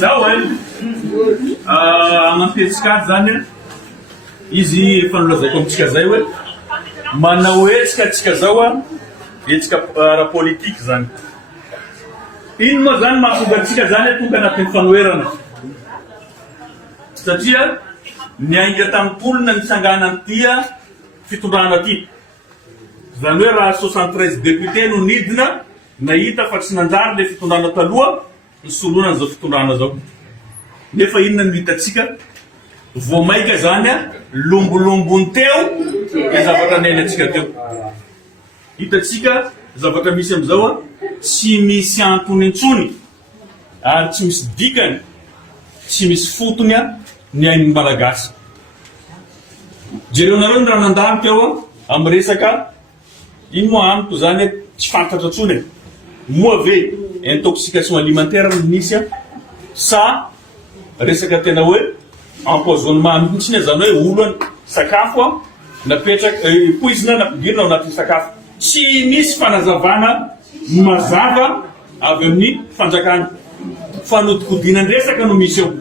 zao agnampetsika zany izy fanolazaiko amitsika zay hoe manao etsika atsika zao etsika ara-politika zany. Ino moa zany mahatonga atsika zany tonga anatin'ny fanoherana satria niainga tamin'olona nitsangana an'tia fitondrana ty. Zany hoe raha 73 député no nidina nahita fa tsy nanjary le fitondrana taloha nisoloana zao fitondrana zao. Nefa inona no hitatsika? Vao maika zany lombolombony teo e zavatra niainatsika teo. Hitatsika zavatra misy amizao tsy misy antony intsony ary tsy misy dikany, tsy misy fotony ny ain'ny malagasy. Jerenareo ny raha nandalo teo amin'ny resaka ino moa amiko zany tsy fantatra intsony moa ve intoxication alimentaire no nisy sa resaka tena hoe empoisonnement mihitsy zany hoe olo sakafo napetraka poisina nampidira ao anatin'ny sakafo. Tsy misy fanazavana mazava avy amin'ny fanjakana. Fanodikodinany resaka no misy eo.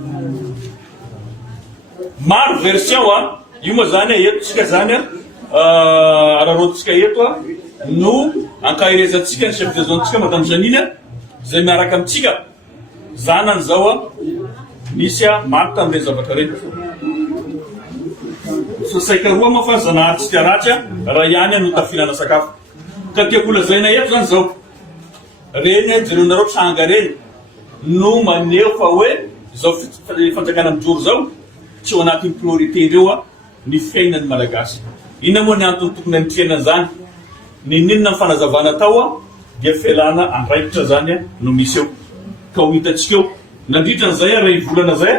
Maro version io moa zany etotsika zany ararotsika eto no ankahirezantsika ny chef de zone-tsika madame Janine zay miaraka amitsika zanany zao misy maro tamin'ireny zavatra reny. Sasaika roa moa fa zanahary tsy tia ratsy raha ihany no tafihinana sakafo. Ka tiako lazaina eto zany zao reny jerenareo tranga reny no maneho fa hoe zao fanjakana mijoro zao tsy ao anatin'ny priorité ndreo ny fiainan'ny malagasy. Inona moa ny antony tokony anitriana zany? Ninona ny fanazavana tao dia fialana andraikitra zany no misy eo. Ka ho hitatsika eo nandritra n'izay raha ivolana zay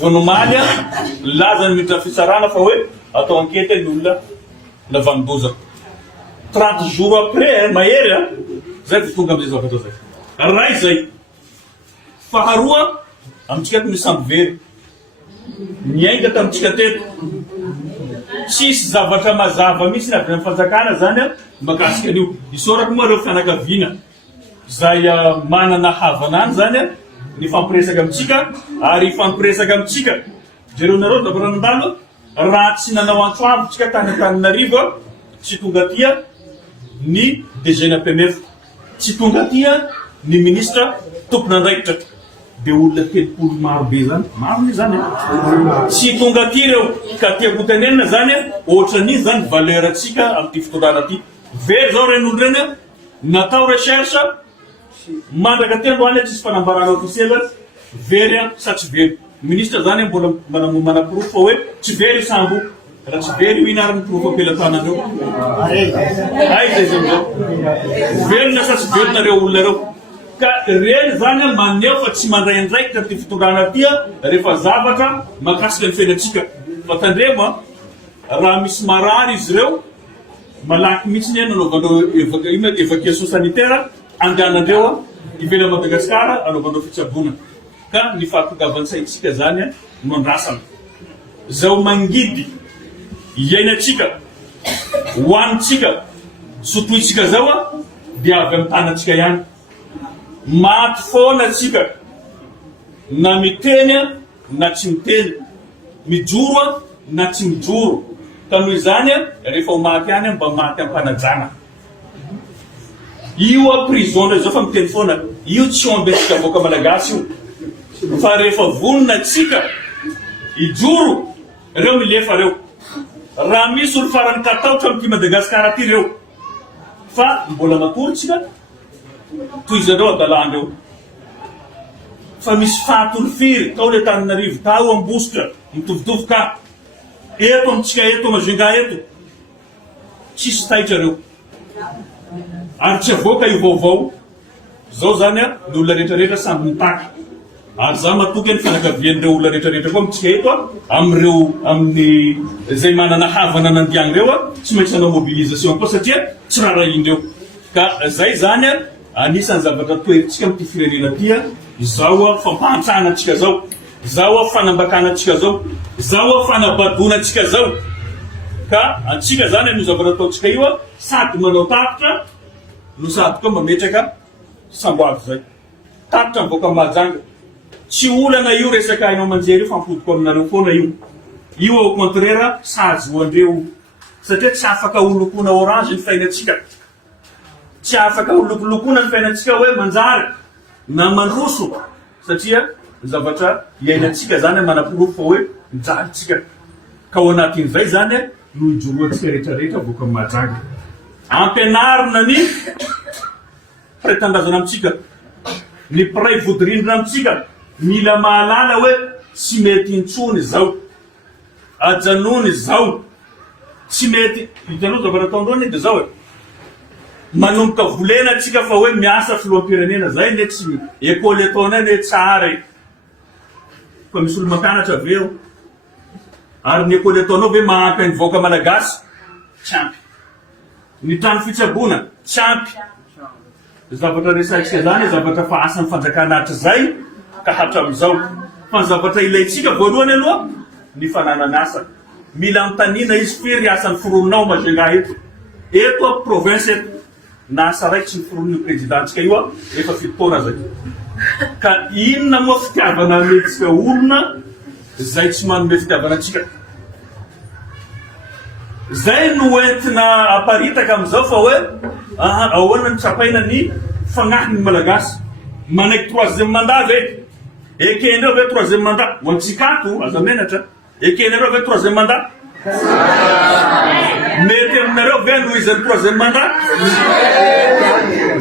vonomaly lazany mitra fitsarana fa hoe atao ankety ny olona navandoza 30 jours après mahery zay vao tonga amizay zavatra zay. Raha izay faharoa amitsika misy samby very niainga tamitsika teto tsisy zavatra mazava misy avy amin'ny fanjakana zany makasika an'io. Isorako moa reo fianakaviana zay manana havanany zany ny fampiresaka amitsika ary fampiresaka amitsika jerenareo zavatra nandalo raha tsy nanao antsoavitsika tany Antananarivo tsy tonga tia ny DG na PMF, tsy tonga tia ny ministra tompon'andraikitra de olona telopolo maro be zany maro zany tsy tonga ty reo ka tiako tenenina zany ohatran'izy zany valeur atsika amin'ity fitondrana ty. Very zao reny olo reny natao recherche mandraka tendroany tsisy fanambarana officiel very sa tsy very. Ministra zany mbola manaprofo fa hoe tsy very sambo raha tsy very io inarany profo ampelantanandreo ay zay zao verina sa tsy verinareo olona reo. Ka reny zany maneho fa tsy mandray andraikitra ty fitondrana tia rehefa zavatra makasika ny fiainatsika. Fa tandremo raha misy marary izy reo malaky mihitsy ny nanaovandreo évacuation sanitaire andehanandreo ivela Madagasikara anaovandreo fitsabona. Ka ny fahatongavan'saitsika zany no andrasana zao mangidy iainatsika hoanitsika sotoitsika zao dia avy amin'ny tanatsika ihany. Maty foana atsika na miteny na tsy miteny, mijoro na tsy mijoro. Ka noho izany rehefa ho maty any mba maty ampanajana. Io prison zao fa miteny foana io tsy oambetsika avoaka malagasy io fa rehefa vonona atsika ijoro reo milefa reo. Raha misy olo farany kataotra amin'ity Madagasikara ty reo fa mbola matoritsika toizareo adalandreo fa misy fatony firy tao le Antananarivo tao Ambositra mitovitovy ka eto amitsika eto Majunga eto tsisy taitra reo ary tsy avoaka io vaovao zao zany ny olona rehetrarehetra samby mitaky ary za matoky ny fianakavian'ireo olona rehetrarehetra koa amitsika eto amreo amin'ny zay manana havana nandiany reo tsy maintsy nanao mobilisation koa satria tsy raha indreo. Ka zay zany anisan'ny zavatra toeritsika amin'ity firenena ty izao fampahantranatsika zao fanambakanatsika zao fanabadonantsika zao. Ka antsika zany no zavatra ataotsika io sady manao tapitra no sady koa mametraka samboady zay tapitra mivoaka Mahajanga tsy olana io resaka hainao manjery io fampodiko aminareo foana io au contraire sahazoandreo satria tsy afaka holokoana orange ny fiainantsika, tsy afaka holokolokoana ny fiainantsika hoe manjary na mandroso satria zavatra iainantsika zany manam-porofo fa hoe mijalytsika ka ao anatin'izay zany no ijoroantsika rehetrarehetra voaka amin'ny mahajanga ampianarina ny pretandazana amitsika ny piray vodorindrina amitsika mila mahalala hoe tsy mety intsony zao ajanony zao tsy mety hitanao zavatra ataondrony de zao manomboka volena atsika fa hoe miasa filoam-pirenena zay ne tsy ekôly ataonay ne tsara fa misy olo mampianatra aveo ary ny ekôly ataonao ve mahampy ny voaka malagasy tsy ampy ny trano fitsabona tsy ampy zavatra resantsika zany zavatra fa asan'ny fanjakanahitra zay ka hatram'izao fa ny zavatra ilaitsika voalohany aloha ny fananana asa mila mitanina izy firy asan'ny fironinao Majunga eto a province eto na asa raiky tsy ny fironin'io présidentsika io efa fitoana zay ka inona moa fitiavana ametsika olona zay tsy manome fitiavana atsika zay no entina aparitaka am'izao fa hoe ahoana ny tsapaina ny fagnahy ny malagasy manaiky 3e mandat ve ekenareo ve 3e mandat ho antsikato aza menatra ekenareo ve 3e mandat mety aminareo ve no izany 3e mandat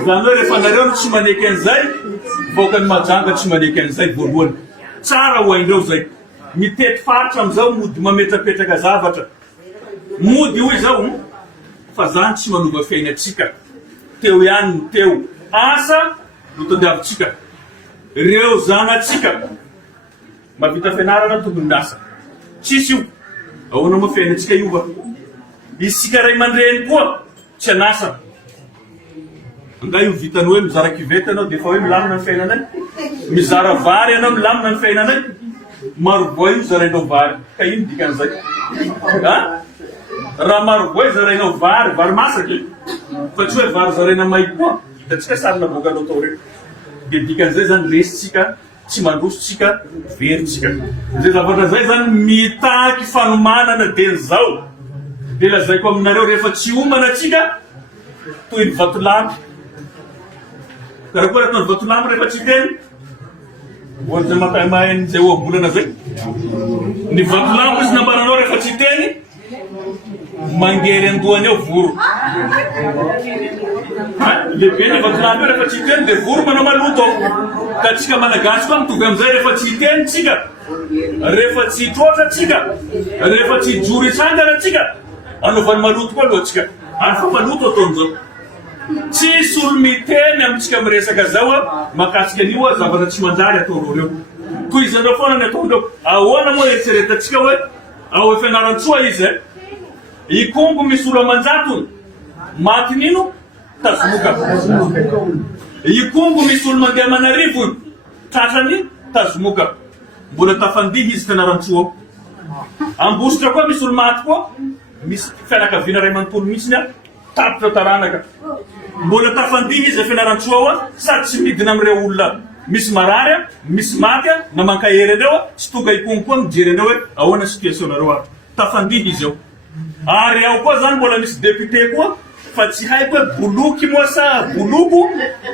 zany hoe rehefa nareo no tsy maneky an'izay voaka ny majanga tsy maneky an'izay voalohany tsara ho haindreo zay mitety faritra am'izao mody mametrapetraka zavatra mody hoy zao fa zany tsy manova fiainatsika teo ihany no teo asa no tondiavitsika reo zanatsika mavita fianarana tokony miasa tsisy io ahoana moa fiainatsika io va isika ray aman-dreny koa tsy anasa nga io vitany hoe mizara kivety anao defa hoe milamina ny fiainanay mizara vary anao milamina ny fiainanay maroboa io zarainao vary ka ino dikan'izay raha maroboa zarainao vary masaky fa tsy hoe vary zaraina may koa hitatsika sarina voakanao tao reo de dikan'izay zany resitsika tsy mandrosotsika veritsika zay zavatra zay zany mitaky fanomanana de zao de lazaiko aminareo rehefa tsy omana atsika toy ny vatolampy karakory ataony vatolampy rehefa tsy teny ohatzay mahain'izay oabolana zay ny vatolampy izy nambaranao rehefa tsy teny mangery andohany eo voro lehibe ny vatolampy eo rehefa tsy teny de voro manao maloto ka tsika malagasy koa mitovy am'izay rehefa tsy teny tsika rehefa tsy trotra tsika rehefa tsy joro itsangana tsika anaovany maloto koa aloha tsika ary fa maloto ataon'izao tsisy olo miteny amitsika miresaka zao makasika an'io zavatra tsy manjary ataonao reo ko izy andreo foana ny ataondreo ahoana moa eritseretatsika hoe ao fianaran-tsoa izy ikongo misy olo amanjatony matinino tazomoka ikongo misy olo mandeha manarivony tratrany tazomoka mbola tafandihy izy fianaran-tsoa ambositra koa misy olo maty koa misy fianakaviana ray manontolo mihitsiny tapitra taranaka mbola tafandihy izy fianaran-tsoa sady tsy midina am'ireo olona misy marary misy maty na mankahery aneo tsy toka ikongo koa mijery aneo hoe ahoana situation nareo tafandihy izy eo ary ao koa zany mbola misy député koa fa tsy haiko hoe boloky moa sa boloko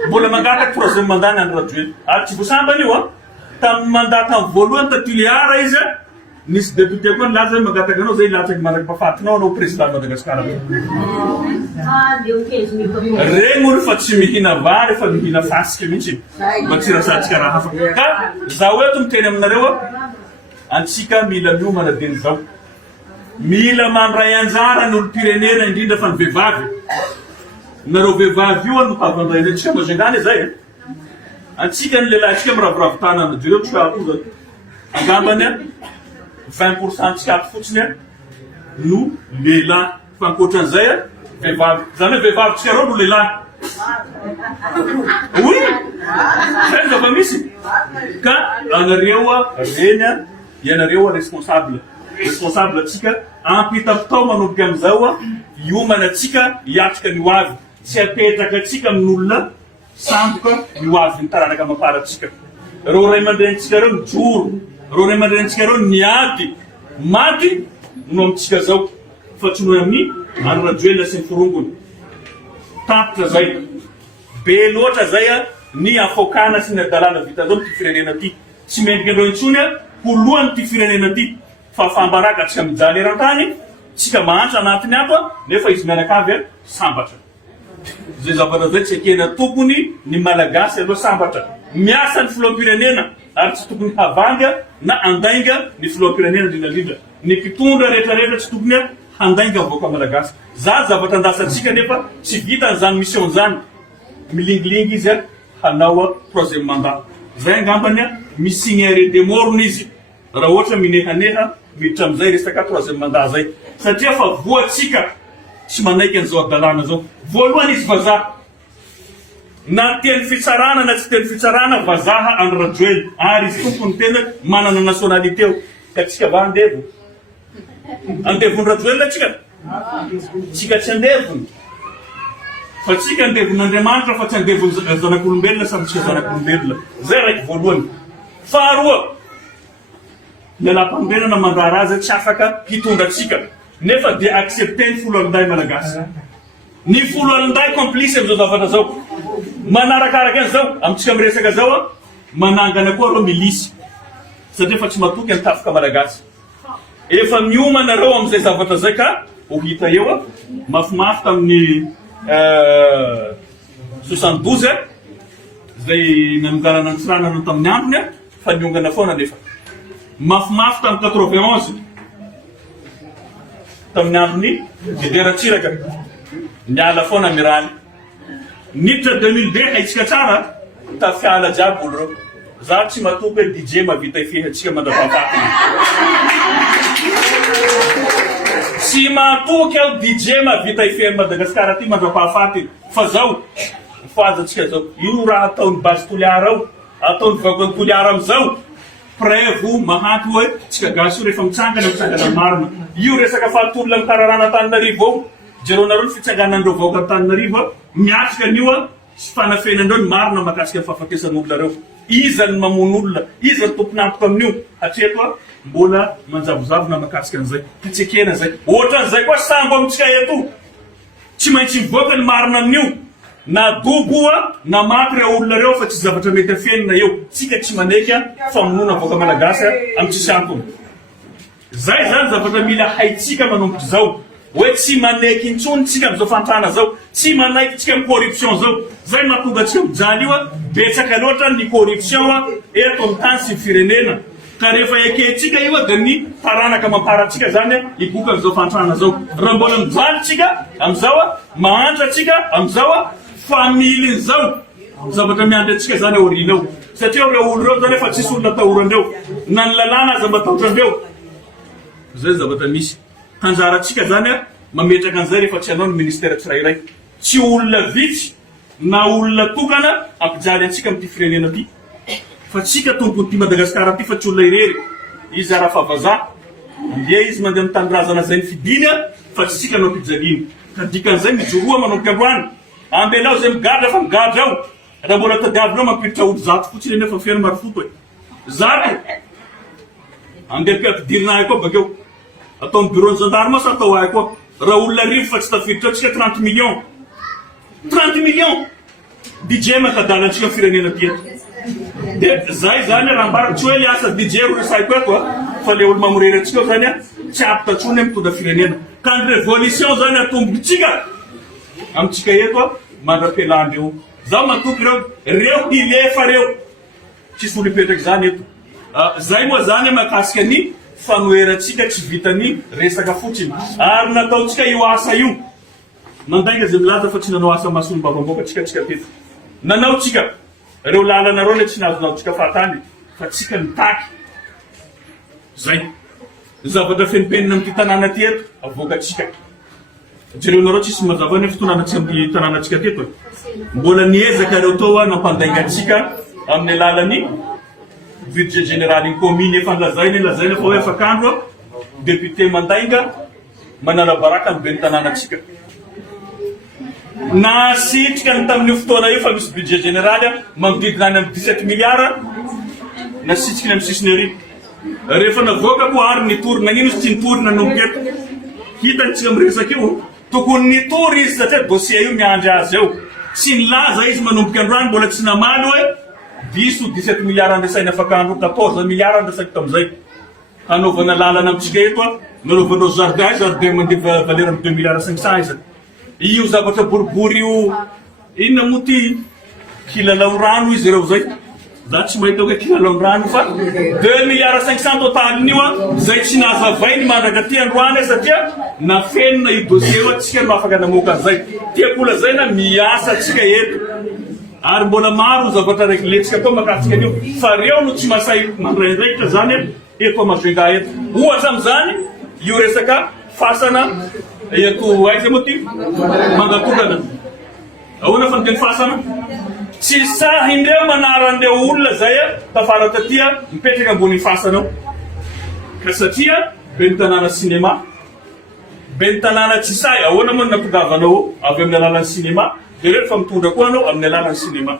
mbola mangataky 3e mandat ny andro rajoely ary tsy voasambany io tamin'ny mandat tamin'ny voalohany tatuliara izy nisy député koa nilaza hoe mangataky anao zay latsaky mandraky-pahafatinao anao président Madagasikara regny olo fa tsy mihina vary fa mihina fasika mihitsy mba tsy rasantsika raha hafa ka zaho eto miteny aminareo antsika mila miomana deny zao mila mandray anjara ny olo-pirenena indrindra fa ny vehivavy nareo vehivavy io no tavandraina antsika mazangany zay antsika ny lehilahy tsika miraviravy tanana jereo tsika ato zany angambany 20% tsika ato fotsiny no lehilahy fa ankoatran'izay vehivavy zany hoe vehivavy tsika reo no lehilahy oui zay zava misy ka anareo reny ianareo responsable atsika ampitapitao manomboka am'izao iomana atsika hiatrika ny hoavy tsy apetraka atsika amin'olona samboka ny hoavy ny taranaka mapara atsika reo ray aman-drenitsika reo mijoro, reo ray aman-drenitsika reo niady maty no amintsika zao fa tsy noho amin'ny Andry Rajoelina sy ny firongony. Tapitra zay be loatra zay ny afokana sy ny adalana vita zao ty firenena ty. Tsy mendrika andreo intsony ho lohan'ity firenena ty fa fambaraka tsika mijaly eran-tany, tsika mahantra anatiny ato nefa izy mianakavy sambatra. Zay zavatra zay tsy ekena tokony ny malagasy aloha sambatra. Miasa ny filoham-pirenena ary tsy tokony havanga na andainga ny filoham-pirenena indrindrandrindra. Ny mpitondra rehetrarehetra tsy tokony handainga vahoaka malagasy. Za zavatra andasantsika nefa tsy vitan'izany mission zany. Milingilingy izy hanao troisième mandat. Zay angambany misigné arrêt de mort izy raha ohatra minehaneha miditra amizay resaka troisième mandat zay. Satria fa voatsika tsy manaiky an'izao adalana zao. Voalohany izy vazaha. Na teny fitsarana na tsy teny fitsarana vazaha Andry Rajoelina ary izy tompony tena manana nationalité ka tsika va andevo. Andevony Rajoelina tsika? Tsika tsy andevony. Fa tsika andevon'Andriamanitra fa tsy andevony zanak'olombelona samy tsika zanak'olombelona. Zay raiky voalohany. Faharoa, ny lalam-panombenana mandrara azy tsy afaka hitondra tsika. Nefa dia accepter ny folo alinday malagasy. Ny folo alinday complice am'izao zavatra zao. Manarakaraka an'izao, amintsika miresaka zao, manangana koa reo milisy. Satria fa tsy matoky ny tafoka malagasy. Efa miomana reo am'izay zavatra zay ka ho hita eo mafimafy tamin'ny 72 zay nanongarana ny tsiranana tamin'ny androny fa niongana foana nefa. Mafimafy tamin'ny 91 tamin'ny androny Idera-Tsiraka niala foana mirany. Niditra 2002 haitsika tsara tafiala jiaby olo reo. Za tsy matoky hoe DJ mavita ifehantsika mandrapahafaty. Tsy matoky aho DJ mavita ifehan'ny Madagasikara ty mandrapahafaty. Fa zao fahazatsika zao io raha ataon'ny base toliara ao, ataon'ny vakoan'ny toliara am'izao preuve mahanty hoe tsika gasy io rehefa mitsangana marina. Io resaka fahatolona mikararana Antananarivo ao. Jeronareo ny fitsanganandreo vahoaka Antananarivo miatrika an'io fanafenandreo ny marina mahakasika ny fahafatesan'olona reo. Iza ny mamono olona, iza ny tompony antoka amin'io. Hatreto mbola manjavozavona mahakasika an'izay. Fitsekena zay. Ohatran'izay koa sambo amintsika eto. Tsy maintsy mivoaka ny marina amin'io. Na dobo na maty reo olona reo fa tsy zavatra mety afenina eo. Tsika tsy manaiky famonoana vahoaka malagasy amin'tsisy antony. Zay zany zavatra mila haitsika manombotra zao. Hoe tsy manaiky intsony tsika am'izao fantrana zao, tsy manaiky tsika amin'ny corruption zao. Zay mahatonga tsika mijaly io betsaka loatra ny corruption eto amin'ny tany sy firenena. Ka rehefa eketsika io dia ny taranaka mamparatsika zany iboka am'izao fantrana zao. Raha mbola mijaly tsika am'izao mahantra tsika am'izao familiny zao. Zavatra miandry atsika zany aoriana ao. Satria reo olo reo zany efa tsisy olona atahorandreo. Na ny lalàna aza matahotrandreo. Zay zavatra misy. Anjaratsika zany mametraka an'izay rehefa tsy anao ny ministère tsirairay. Tsy olona vitsy na olona tokana ampijaly antsika amin'ity firenena ty. Fa tsika tompon'ity Madagasikara ty fa tsy olona irery. Izy araha fa vazaha. Ndia izy mandeha amin'ny tanindrazana zay ny fidiny fa tsy tsika anao mpijaliana. Ka dikan'izay mijoroa manomboka androany. Ambelao zay migadra fa migadra ao. Raha mbola tadiavinao mampiditra olo zato fotsiny nefa fiaina marofoto hoe. Zato. Andeha mpiampidirina koa bakeo. Ataon'ny bureau ny gendarme sa atao ay koa. Raha olona rivo fa tsy tafiditra tsika 30 millions. 30 millions. DJ makadalantsika firenena ty eto. Dia zay zany raha mbara tsy hoe liasa DJ ro resaiko eto fa le olo mamorery atsika zany tsy apita tsony mitondra firenena. Ka ny révolution zany atombotsika amintsika eto mandra-pialandry eo. Zaho matoky reo hilefa reo. Tsisy olo ipetraky zany eto. Zay moa zany mahakasika ny fanoherantsika tsy vitany resaka fotsiny. Ary nataotsika io asa io. Mandainga zay milaza fa tsy nanao asa masony bavamboaka tsika teto. Nanao tsika. Reo lalana reo le tsy nazonao tsika fahatany. Fa tsika nitaky. Zay. Zavatra fenipenina amin'ity tanàna ty eto, avoaka tsika. Jereonareo tsisy mazava ny fitonanatsika amin'ity tanàna tsika teto. Mbola niezaka reo tao nampandainga tsika amin'ny alalany budget général ny commune efa lazaina fa hoe afakandro député mandainga manarabaraka ny ben'ny tanànatsika. Nasitrika ny tamin'io fotoana io fa misy budget général manodidina any amin'ny 17 milliards nasitrika amin'ny sisiny ary. Rehefa navoaka ko ary nitory nagnino izy tsy nitory nanomboka eto. Hitantsika miresaka io tokony nitory izy satria dossier io miandry azy eo. Tsy nilaza izy manomboka androany mbola tsy namaly hoe diso 17 milliards andrasainy afaka andro 14 milliards andrasaky tamizay. Hanaovana lalana amitsika eto a nanaovanao jardin mandeha valeur amin'ny 2 milliards 500 izy. Io zavatra boribory io inona moa ty kilalao rano izy reo zay. Za tsy mahita hoe kilalao rano fa 2 milliards 500 totalin'io a zay tsy nahazavainy mandrakaty androany satria nafenona io dossier io atsika no afaka namoaka an'izay. Tiako lazaina miasa atsika eto. Ary mbola maro zavatra raiky letsika koa makatsika an'io fa reo no tsy masay mandraindraikitra zany eto Majunga eto. Ohatra am'izany io resaka fasana eto aiza moa ty Mangatongana. Ahoana fa niteny fasana? Tsy sahindreo manaran'ireo olona zay tafara tatia mipetraka ambony fasana ao. Ka satria be ny tanàna sinema, be ny tanàna tsy say, ahoana moa nampigavanao avy amin'ny alalan'ny sinema, dia reo fa mitondra koa anao amin'ny alalan'ny sinema.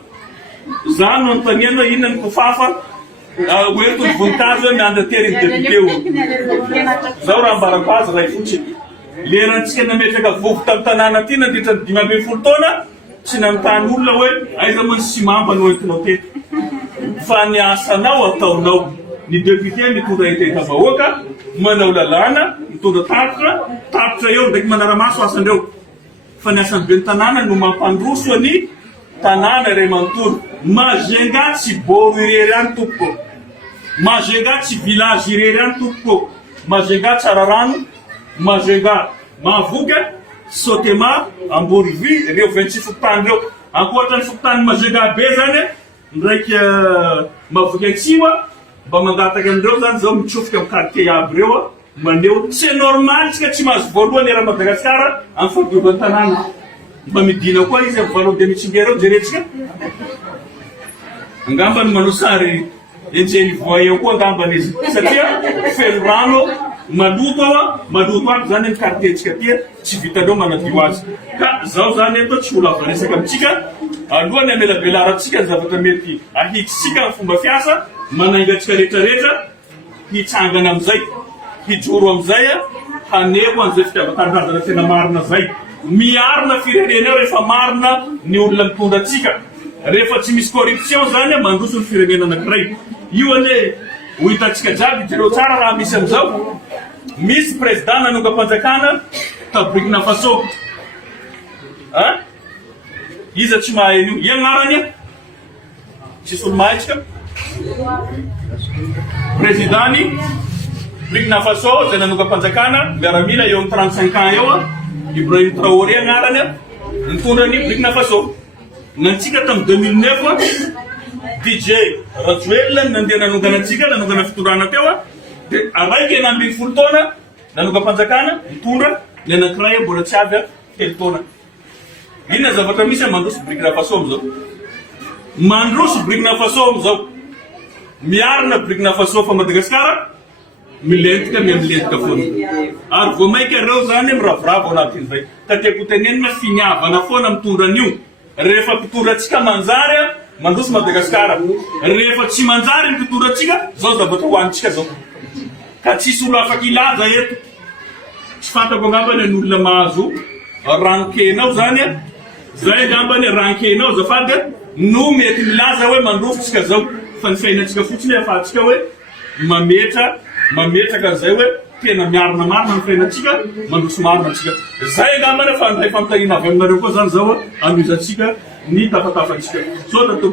Za no anontaniana hoe inona ny kofafa hoe tony voninkazo hoe miandratery ny député io. Zao raha ambarako azy ray fotsiny. Lerantsika nametraka vovo tamin'ny tanàna ty nandritra ny 5 taona tsy nanontany olona hoe aiza moa ny simamba no entinao teto. Fa ny asanao ataonao. Ny député mitondra ententa-bahoaka, manao lalàna, mitondra tapitra eo ndraiky manaramaso asandreo. Fa ny asan'ny be ny tanàna no mampandroso ny tanàna iray manontolo. Majunga tsy boro irery any tompoko. Majunga tsy village irery any tompoko. Majunga tsara rano, Majunga Mahavoka, Sotema, Amborivi, reo 26 fokotany reo. Ankoatra ny fokotany Majunga be zany ndraiky Mahavoka atsimo mba mangataka andreo zany zao mitsofoka amin'ny quartier aby reo maneo. C'est normal tsika tsy mahazo voalohany era Madagasikara amin'ny fahadiovan'ny tanàna. Mba midina koa izy amin'ny Vallon de Mitsinguer eo jeretsika. Angambany manao sary enjeny voay eo koa angambany izy satria feno rano maloto aby zany amin'ny quartier-tsika ty tsy vitanao manadio azy. Ka zao zany eto tsy olo avaresaka amitsika alohany amelabelaratsika ny zavatra mety ahitsitsika amin'ny fomba fiasa manaingatsika rehetrarehetra hitsangana amizay hijoro amizay haneho an'izay fitiavan-tanindrazana tena marina zay. Miarina firenena rehefa marina ny olona mitondra atsika. Rehefa tsy misy corruption zany mandroso ny firenena anankiray. Io ane ho hitantsika jiaby jereo tsara raha misy amizao. Misy président nanonga-panjakana ta Burkina Faso. Iza tsy mahay io. Ianarany tsisy olo mahay tsika. Présidany Burkina Faso zay nanonga-panjakana miaramila eo amin'ny 35 ans eo Ibrahim Traoré agnarany nitondra ny Burkina Faso. Nantsika tamin'ny 2009 DJ Rajoelina nandeha nanongana antsika nanongana fitondrana teo dia araiky 40 taona nanonga-panjakana nitondra ny anankiray mbola tsy avy 3 taona. Inona zavatra misy mandroso Burkina Faso amizao? Mandroso Burkina Faso amizao. Miarina Burkina Faso fa Madagasikara milentika milentika foana. Ary vao maika reo zany miravoravo anatin'izay. Ka tiako tenenina finiavana foana mitondra an'io. Rehefa mpitondra atsika manjary mandroso Madagasikara. Rehefa tsy manjary ny mpitondra atsika zao zavatra hoanitsika zao. Ka tsisy olo afaka ilaza eto. Tsy fantako angambany ny olona mahazo rankenao zany zay angambany rankenao zafady no mety milaza hoe mandrosotsika zao. Fa ny fiainantsika fotsiny afahantsika hoe mametraka zay hoe tena miarina marina ny fiainantsika mandroso marina atsika. Zay angambany fa ndray famitahina avy aminareo koa zany zao anoizatsika ny tapatafantsika. Soa tato.